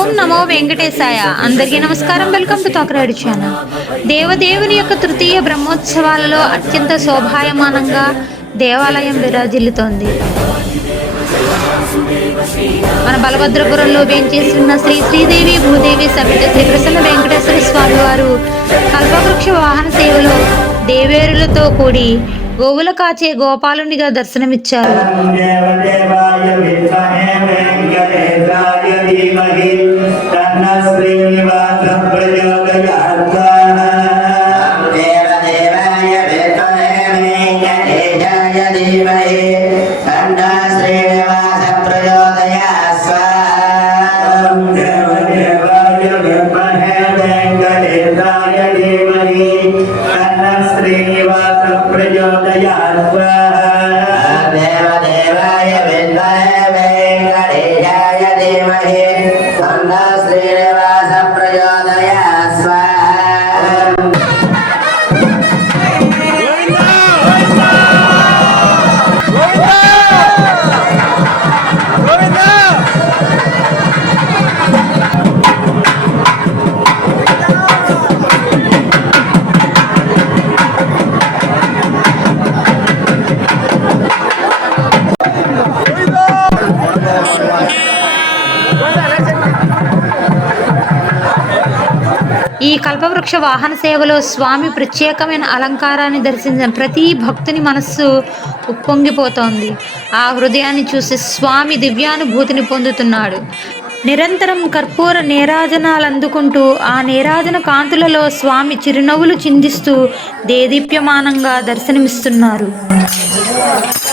ఓం నమో వెంకటేశాయ. అందరికీ నమస్కారం. వెల్కమ్ టు తోకరాడు ఛానల్. దేవదేవుని యొక్క తృతీయ బ్రహ్మోత్సవాలలో అత్యంత శోభాయమానంగా దేవాలయం విరాజిల్లుతోంది. మన బలభద్రపురంలో వేంచేసిన శ్రీ శ్రీదేవి భూదేవి సమేత శ్రీ ప్రసన్న వెంకటేశ్వర స్వామి వారు కల్పవృక్ష వాహన సేవలో దేవేరులతో కూడి గోవుల కాచే గోపాలునిగా దర్శనమిచ్చారు. ఈ కల్పవృక్ష వాహన సేవలో స్వామి ప్రత్యేకమైన అలంకారాన్ని దర్శించిన ప్రతి భక్తుని మనస్సు ఉప్పొంగిపోతోంది. ఆ హృదయాన్ని చూసి స్వామి దివ్యానుభూతిని పొందుతున్నాడు. నిరంతరం కర్పూర నేరాజనాలు అందుకుంటూ ఆ నేరాజన కాంతులలో స్వామి చిరునవ్వులు చిందిస్తూ దేదీప్యమానంగా దర్శనమిస్తున్నారు.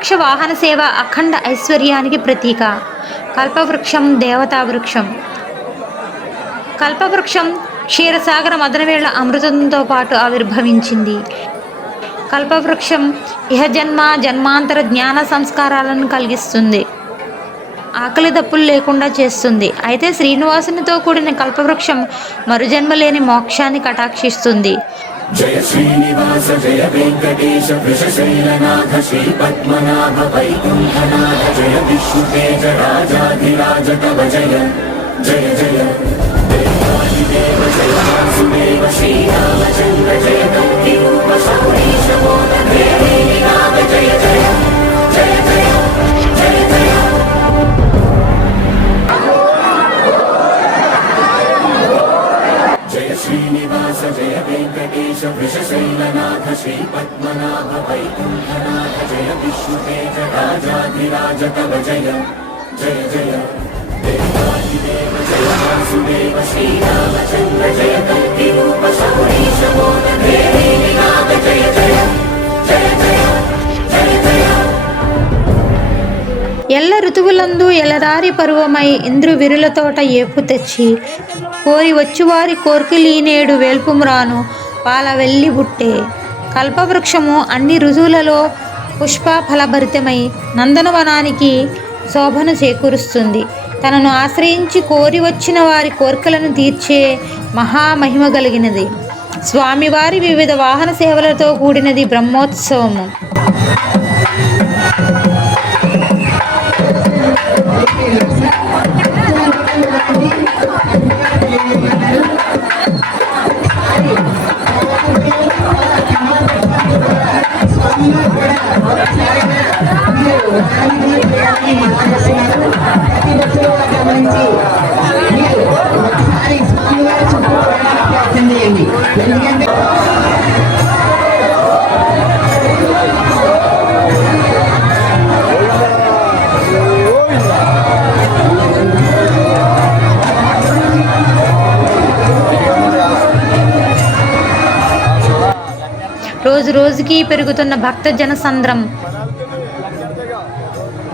కల్పవృక్ష వాహన సేవ అఖండ ఐశ్వర్యానికి ప్రతీక. కల్పవృక్షం దేవతా వృక్షం కల్పవృక్షం క్షీరసాగర మదనవేళ్ళ అమృతంతో పాటు ఆవిర్భవించింది. కల్పవృక్షం ఇహజన్మ జన్మాంతర జ్ఞాన సంస్కారాలను కలిగిస్తుంది. ఆకలి దప్పులు లేకుండా చేస్తుంది. అయితే శ్రీనివాసునితో కూడిన కల్పవృక్షం మరుజన్మ లేని మోక్షాన్ని కటాక్షిస్తుంది. జయ శ్రీనివాస జయ వెంకటేశ వృషశైలనాథ శ్రీ పద్మనాభ వైకుంఠనాథ జయ విష్ణుతేజ రాజాధిరాజ కవ జయ జయ జయ. దేవాదిదేవ జయ వాసుదేవ శ్రీరామచంద్ర జయ కౌకిరూప శౌరీశమోద దేవీ నామ జయ జయ జయ జయ. राजाधिराज कव जय जय जय देवादिदेव जय वासुदेव श्रीरामचन्द्र जय कल्किरूप शौरीश मोदधे नाग जय जय जय जय जय जय ఎల్ల ఋతువులందు ఎలరారి పరువమై ఇంద్రు విరుల తోట ఏపు తెచ్చి కోరి వచ్చువారి కోర్కిలీనేడు వేల్పుమ్రాను పాల వెళ్ళి బుట్టే కల్పవృక్షము అన్ని ఋతువులలో పుష్ప ఫలభరితమై నందనవనానికి శోభను చేకూరుస్తుంది. తనను ఆశ్రయించి కోరి వచ్చిన వారి కోరికలను తీర్చే మహామహిమ కలిగినది. స్వామివారి వివిధ వాహన సేవలతో కూడినది బ్రహ్మోత్సవము. రోజు రోజుకి పెరుగుతున్న భక్త జనసంద్రం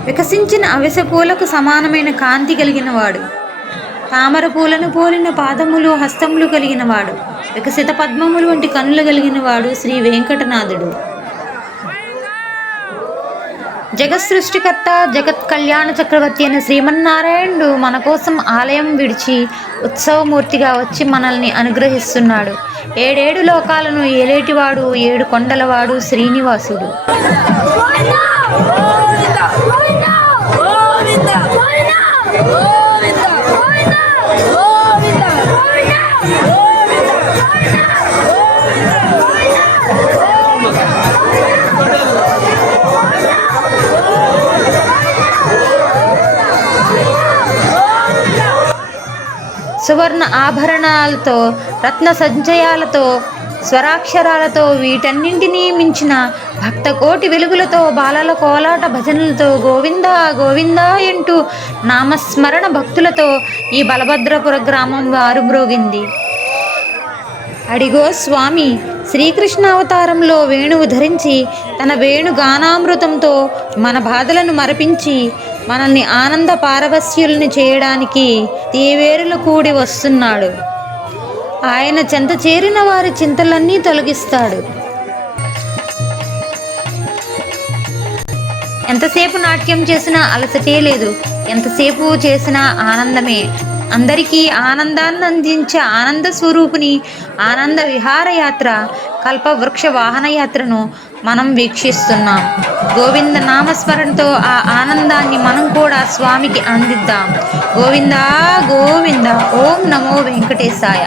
వికసించిన అవిసె పూలకు సమానమైన కాంతి కలిగిన వాడు తామర పూలను పోలిన పాదములు హస్తములు కలిగిన వాడు వికసిత పద్మములు వంటి కన్నులు కలిగిన వాడు శ్రీ వెంకటనాథుడు. జగత్ సృష్టికర్త జగత్ కళ్యాణ చక్రవర్తి అయిన శ్రీమన్నారాయణుడు మన కోసం ఆలయం విడిచి ఉత్సవమూర్తిగా వచ్చి మనల్ని అనుగ్రహిస్తున్నాడు. ఏడేడు లోకాలను ఏలేటివాడు ఏడు కొండలవాడు శ్రీనివాసుడు. సువర్ణ ఆభరణాలతో రత్న సంచయాలతో స్వరాక్షరాలతో వీటన్నింటినీ మించిన భక్తకోటి వెలుగులతో బాలల కోలాట భజనలతో గోవింద గోవింద అంటూ నామస్మరణ భక్తులతో ఈ బలభద్రపుర గ్రామం వారుమ్రోగింది. అడిగో స్వామి శ్రీకృష్ణ అవతారంలో వేణువు ధరించి తన వేణు గానామృతంతో మన బాధలను మరపించి మనల్ని ఆనంద పారవస్యుల్ని చేయడానికి దేవేరులు కూడి వస్తున్నాడు. ఆయన చెంత చేరిన వారి చింతలన్నీ తొలగిస్తాడు. ఎంతసేపు నాట్యం చేసినా అలసటే లేదు. ఎంతసేపు చేసినా ఆనందమే. అందరికీ ఆనందాన్ని అందించే ఆనంద స్వరూపుని ఆనంద విహారయాత్ర కల్పవృక్ష వాహనయాత్రను మనం వీక్షిస్తున్నాం. గోవింద నామస్మరణతో ఆ ఆనందాన్ని మనం కూడా స్వామికి అందిద్దాం. గోవిందా గోవింద ఓం నమో వెంకటేశాయ.